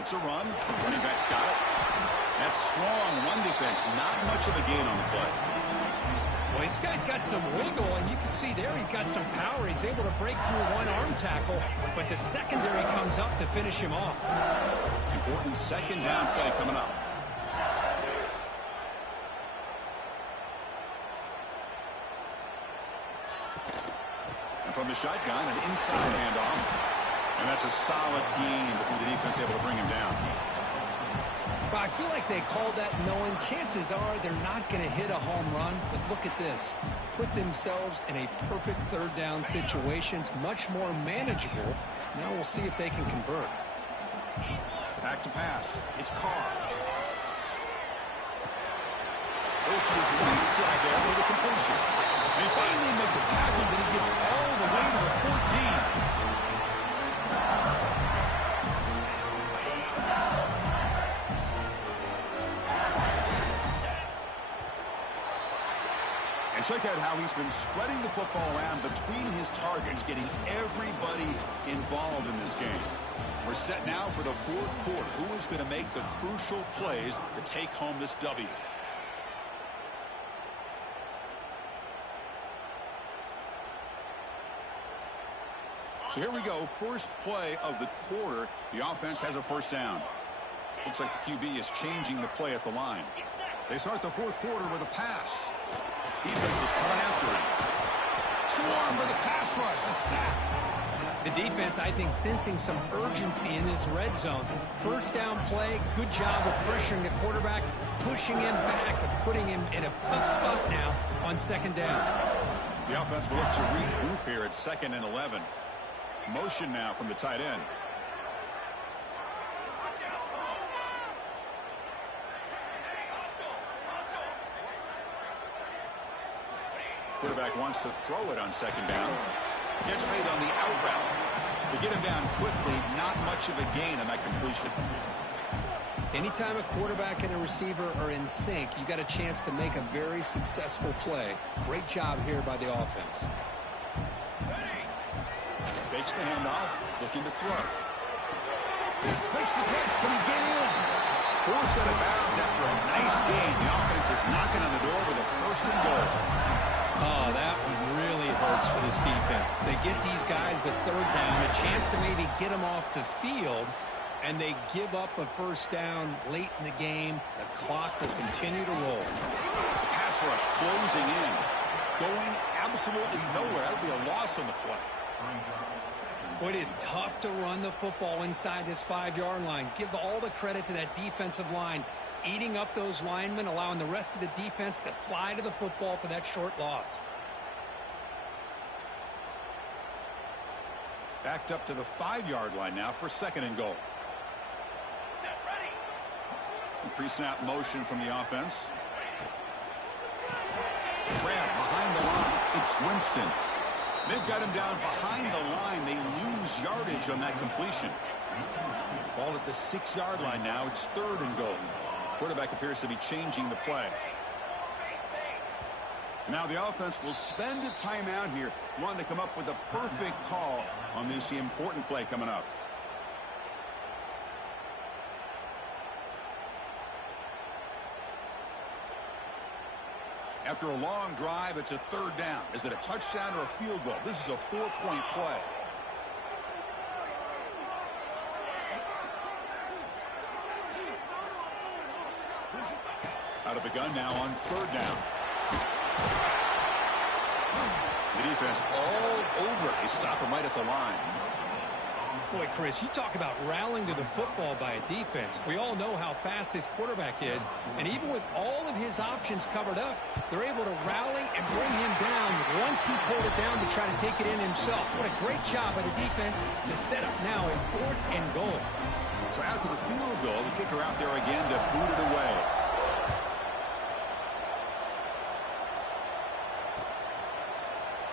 It's a run. Running back's got it. That's strong run defense. Not much of a gain on the play. Well, this guy's got some wiggle, and you can see there he's got some power. He's able to break through one arm tackle, but the secondary comes up to finish him off. Important second down play coming up. And from the shotgun, an inside handoff. And that's a solid gain before the defense able to bring him down. But I feel like they called that knowing chances are they're not going to hit a home run. But look at this. Put themselves in a perfect third down situation. It's much more manageable. Now we'll see if they can convert. Back to pass. It's Carr. Goes to his right side there for the completion. And he finally make the tackle, but he gets all the way to the 14. And check out how he's been spreading the football around between his targets, getting everybody involved in this game. We're set now for the 4th quarter. Who is going to make the crucial plays to take home this W? So here we go. First play of the quarter. The offense has a first down. Looks like the QB is changing the play at the line. They start the 4th quarter with a pass. Defense is coming after him. Swarmed by the pass rush. A sack. The defense, I think, sensing some urgency in this red zone. First down play, good job of pressuring the quarterback, pushing him back and putting him in a tough spot now on second down. The offense will look to regroup here at 2nd and 11. Motion now from the tight end. Quarterback wants to throw it on second down. Catch made on the out route. To get him down quickly, not much of a gain on that completion. Anytime a quarterback and a receiver are in sync, you got a chance to make a very successful play. Great job here by the offense. Fakes the handoff, looking to throw. Makes the catch. Can he get in? Forced out of bounds after a nice gain. The offense is knocking on the door with a 1st and goal. Oh, that one really hurts for this defense. They get these guys the third down, a chance to maybe get them off the field, and they give up a first down late in the game. The clock will continue to roll. Pass rush closing in. Going absolutely nowhere. That'll be a loss on the play. Well, it is tough to run the football inside this 5-yard line. Give all the credit to that defensive line, eating up those linemen, allowing the rest of the defense to fly to the football for that short loss. Backed up to the 5-yard line now for 2nd and goal. Pre-snap motion from the offense. Grab behind the line. It's Winston. They've got him down behind the line. They lose yardage on that completion. Ball at the 6-yard line now. It's 3rd and goal. Quarterback appears to be changing the play. Now the offense will spend a timeout here, wanting to come up with a perfect call on this important play coming up. After a long drive, it's a 3rd down. Is it a touchdown or a field goal? This is a 4-point play. Out of the gun now on 3rd down. The defense all over it. They stop him right at the line. Boy, Chris, you talk about rallying to the football by a defense. We all know how fast this quarterback is, and even with all of his options covered up, they're able to rally and bring him down once he pulled it down to try to take it in himself. What a great job by the defense to set up now a 4th and goal. So after the field goal, the kicker out there again to boot it away.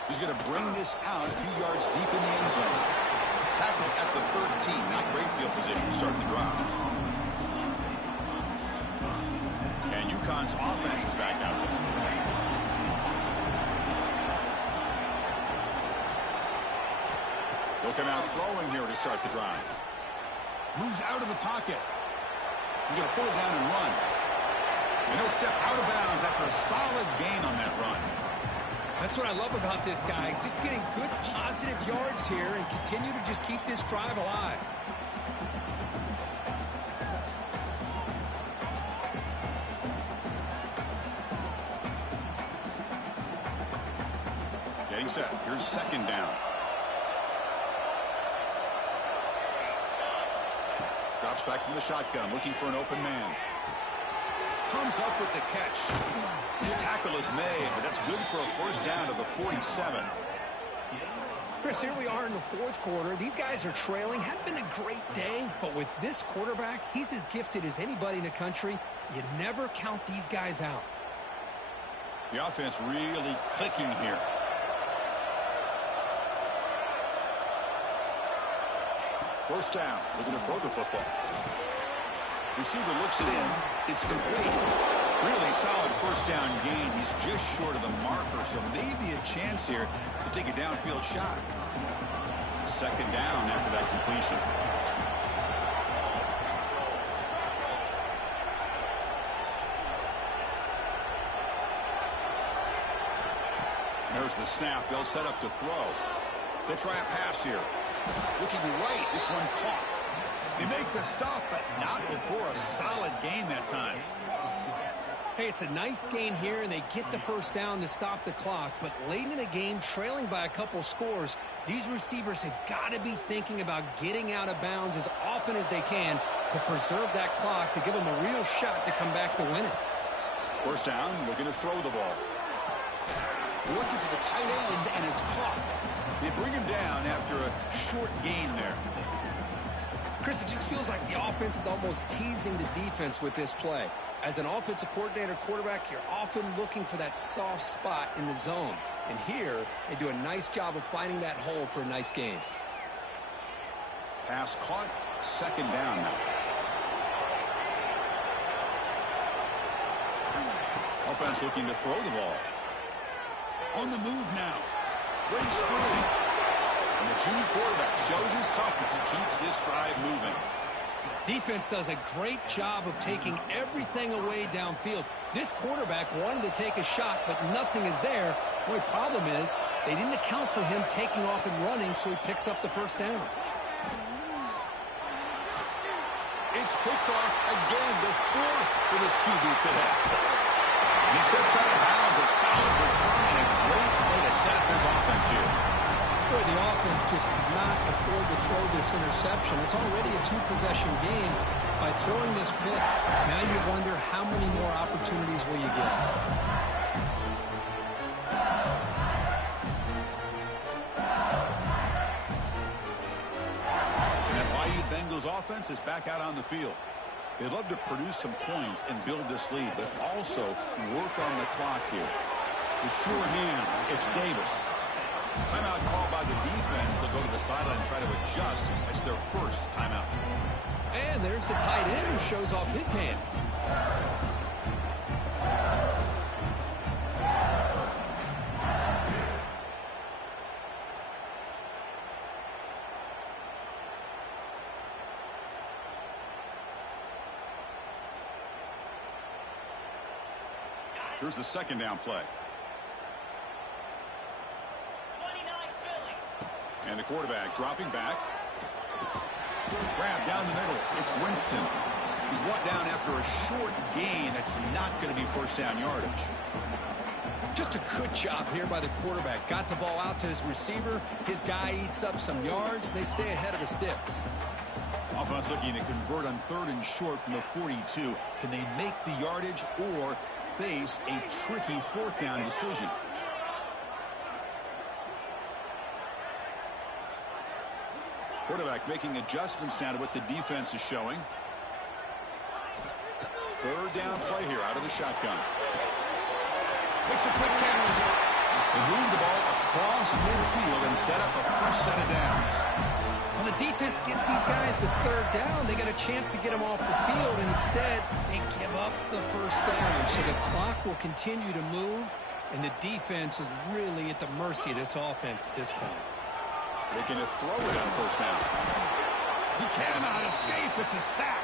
He's going to bring this out a few yards deep in the end zone. Tackle at the 13. Not great field position to start the drive. And UConn's offense is back out there. They'll come out throwing here to start the drive. Moves out of the pocket. He's going to pull it down and run. And he'll step out of bounds after a solid gain on that run. That's what I love about this guy. Just getting good positive yards here and continue to just keep this drive alive. Getting set. Here's 2nd down. Drops back from the shotgun, looking for an open man. Comes up with the catch. The tackle is made, but that's good for a 1st down to the 47. Chris, here we are in the 4th quarter. These guys are trailing. Hadn't been a great day, but with this quarterback, he's as gifted as anybody in the country. You never count these guys out. The offense really clicking here. First down, looking to throw the football. Receiver looks it in. It's complete. Really solid 1st down gain. He's just short of the marker, so maybe a chance here to take a downfield shot. 2nd down after that completion. There's the snap. They'll set up to throw. They try a pass here. Looking right. This one caught. They make the stop, but not before a solid gain that time. Hey, it's a nice gain here, and they get the 1st down to stop the clock. But late in the game, trailing by a couple scores, these receivers have got to be thinking about getting out of bounds as often as they can to preserve that clock, to give them a real shot to come back to win it. 1st down, looking to throw the ball. Looking for the tight end, and it's caught. They bring him down after a short gain there. Chris, it just feels like the offense is almost teasing the defense with this play. As an offensive coordinator, quarterback, you're often looking for that soft spot in the zone. And here, they do a nice job of finding that hole for a nice gain. Pass caught, 2nd down now. Offense looking to throw the ball. On the move now. Breaks free. And the junior quarterback shows his toughness, keeps this drive moving. Defense does a great job of taking everything away downfield. This quarterback wanted to take a shot, but nothing is there. The only problem is they didn't account for him taking off and running, so he picks up the 1st down. It's picked off again, the 4th for this QB today. He steps out of bounds, a solid return, and a great way to set up his offense here. Boy, the offense just could not afford to throw this interception. It's already a 2-possession game. By throwing this pick, now you wonder how many more opportunities will you get. And that Bayou Bengals offense is back out on the field. They'd love to produce some points and build this lead, but also work on the clock here. The sure hands, it's Davis. Timeout called by the defense. They'll go to the sideline and try to adjust. It's their first timeout. And there's the tight end who shows off his hands. Here's the second down play. And the quarterback dropping back. Grab down the middle. It's Winston. He's brought down after a short gain. That's not going to be first down yardage. Just a good job here by the quarterback. Got the ball out to his receiver. His guy eats up some yards. They stay ahead of the sticks. Offense looking to convert on 3rd and short from the 42. Can they make the yardage or face a tricky 4th down decision? Quarterback making adjustments now to what the defense is showing. 3rd down play here out of the shotgun. Makes a quick catch. They move the ball across midfield and set up a fresh set of downs. Well, the defense gets these guys to 3rd down. They got a chance to get them off the field, and instead they give up the first down. So the clock will continue to move, and the defense is really at the mercy of this offense at this point. Looking to throw it on 1st down. He cannot escape. It's a sack.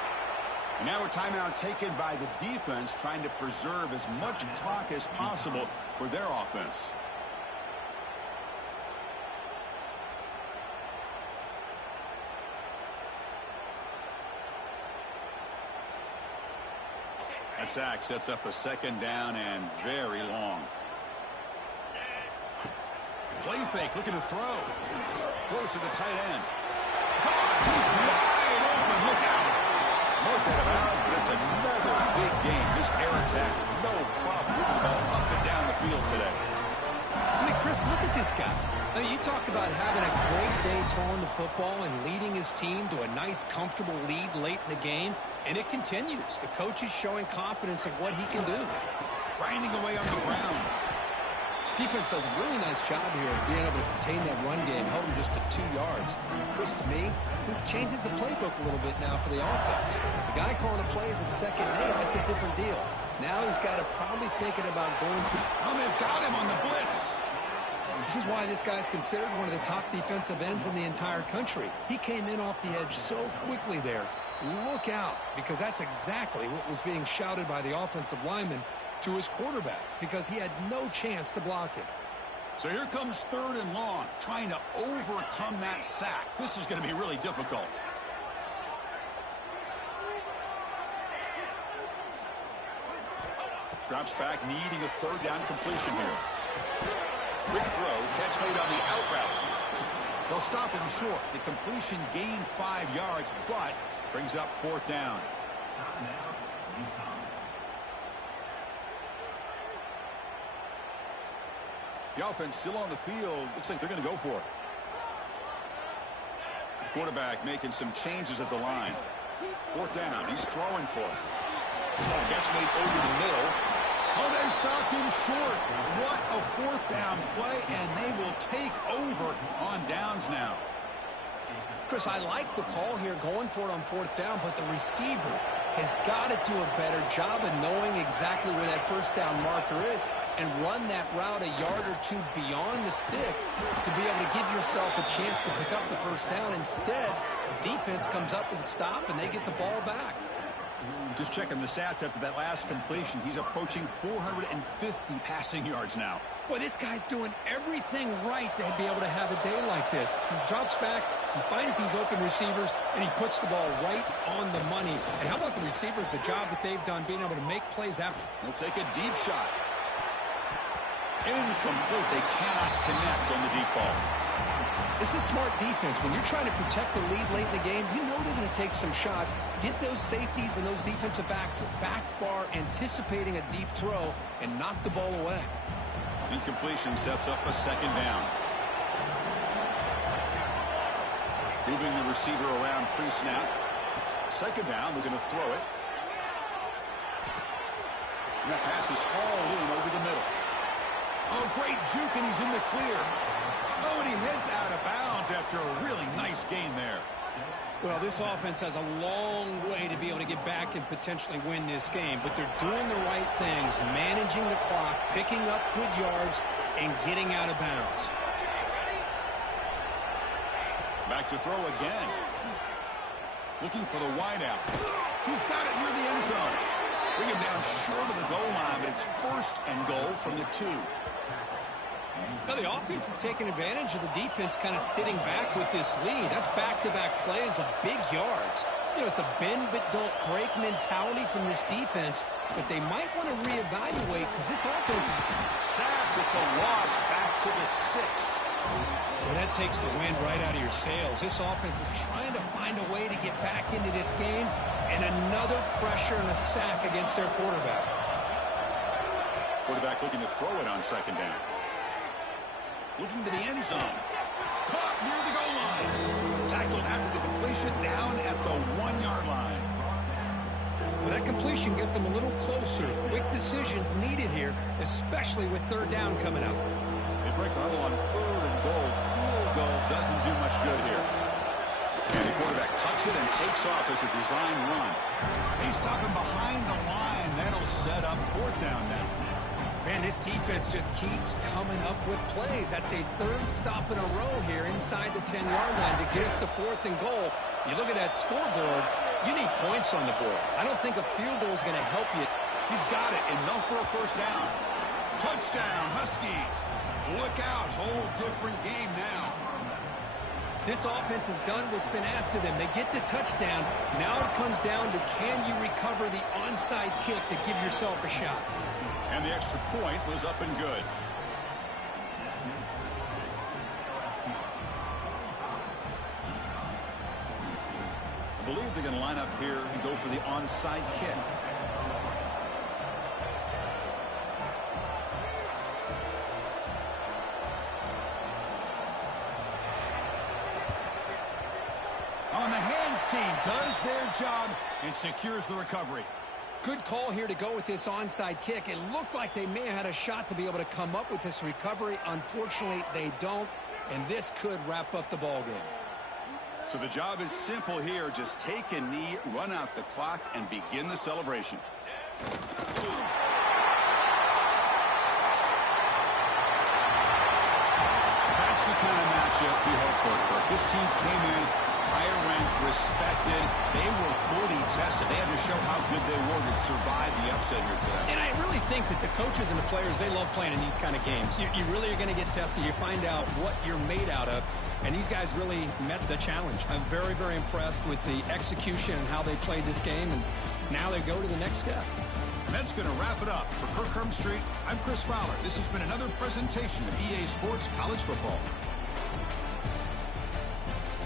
And now a timeout taken by the defense, trying to preserve as much clock as possible for their offense. That sack sets up a 2nd down and very long. Play fake, looking to throw. Throws to the tight end. He's wide open. Look out. Marked out of bounds, but it's another big game. This air attack, no problem moving the ball up and down the field today. I mean, Chris, look at this guy. I mean, you talk about having a great day throwing the football and leading his team to a nice, comfortable lead late in the game, and it continues. The coach is showing confidence of what he can do. Grinding away on the ground. Defense does a really nice job here of being able to contain that run game, held him just to 2 yards. Chris, to me, this changes the playbook a little bit now for the offense. The guy calling the plays at 2nd and 8, that's a different deal. Now he's got to probably thinking about going through. Oh, they've got him on the blitz. This is why this guy's considered one of the top defensive ends in the entire country. He came in off the edge so quickly there. Look out, because that's exactly what was being shouted by the offensive lineman to his quarterback, because he had no chance to block it. So here comes 3rd and long, trying to overcome that sack. This is going to be really difficult. Drops back, needing a 3rd down completion here. Quick throw, catch made on the out route. They'll stop him short. The completion gained 5 yards, but brings up 4th down. The offense still on the field. Looks like they're going to go for it. The quarterback making some changes at the line. 4th down. He's throwing for it. Catch made over the middle. Oh, they stopped him short. What a 4th down play, and they will take over on downs now. Chris, I like the call here going for it on 4th down, but the receiver has got to do a better job of knowing exactly where that 1st down marker is and run that route a yard or 2 beyond the sticks to be able to give yourself a chance to pick up the 1st down. Instead, the defense comes up with a stop, and they get the ball back. Just checking the stats after that last completion. He's approaching 450 passing yards now. Boy, this guy's doing everything right to be able to have a day like this. He drops back, he finds these open receivers, and he puts the ball right on the money. And how about the receivers, the job that they've done being able to make plays after. He'll take a deep shot. Incomplete. They cannot connect on the deep ball. This is smart defense. When you're trying to protect the lead late in the game, you know they're going to take some shots, get those safeties and those defensive backs back far, anticipating a deep throw, and knock the ball away. Incompletion sets up a 2nd down. Moving the receiver around pre-snap. 2nd down, we're going to throw it. And that pass is hauled in over the middle. Oh, great juke, and he's in the clear. Oh, and he heads out of bounds after a really nice gain there. Well, this offense has a long way to be able to get back and potentially win this game, but they're doing the right things, managing the clock, picking up good yards, and getting out of bounds. Back to throw again. Looking for the wideout. He's got it near the end zone. Bring him down short of the goal line, but it's 1st and goal from the 2. Now, the offense is taking advantage of the defense kind of sitting back with this lead. That's back-to-back plays of big yards. You know, it's a bend-but-don't-break mentality from this defense, but they might want to reevaluate because this offense is sacked. It's a loss back to the 6. Well, that takes the wind right out of your sails. This offense is trying to find a way to get back into this game, and another pressure and a sack against their quarterback. Quarterback looking to throw it on 2nd down. Looking to the end zone. Caught near the goal line. Tackled after the completion down at the 1-yard line. Well, that completion gets them a little closer. Quick decisions needed here, especially with 3rd down coming up. They break the huddle on 3rd and goal. Field goal doesn't do much good here. And the quarterback tucks it and takes off as a design run. They stop him behind the line. That'll set up 4th down now. Man, this defense just keeps coming up with plays. That's a 3rd stop in a row here inside the 10-yard line to get us to 4th and goal. You look at that scoreboard, you need points on the board. I don't think a field goal is going to help you. He's got it, and no for a 1st down. Touchdown, Huskies. Look out, whole different game now. This offense has done what's been asked of them. They get the touchdown. Now it comes down to can you recover the onside kick to give yourself a shot. And the extra point was up and good. I believe they're going to line up here and go for the onside kick. On the hands team does their job and secures the recovery. Good call here to go with this onside kick. It looked like they may have had a shot to be able to come up with this recovery. Unfortunately, they don't, and this could wrap up the ball game. So the job is simple here. Just take a knee, run out the clock, and begin the celebration. That's the kind of matchup we hope for. This team came in higher ranked, respected. They were fully tested. They had to show how good they were to survive the upset here today. And I really think that the coaches and the players, they love playing in these kind of games. You really are going to get tested. You find out what you're made out of. And these guys really met the challenge. I'm very, very impressed with the execution and how they played this game. And now they go to the next step. And that's going to wrap it up. For Kirk Street, I'm Chris Fowler. This has been another presentation of EA Sports College Football.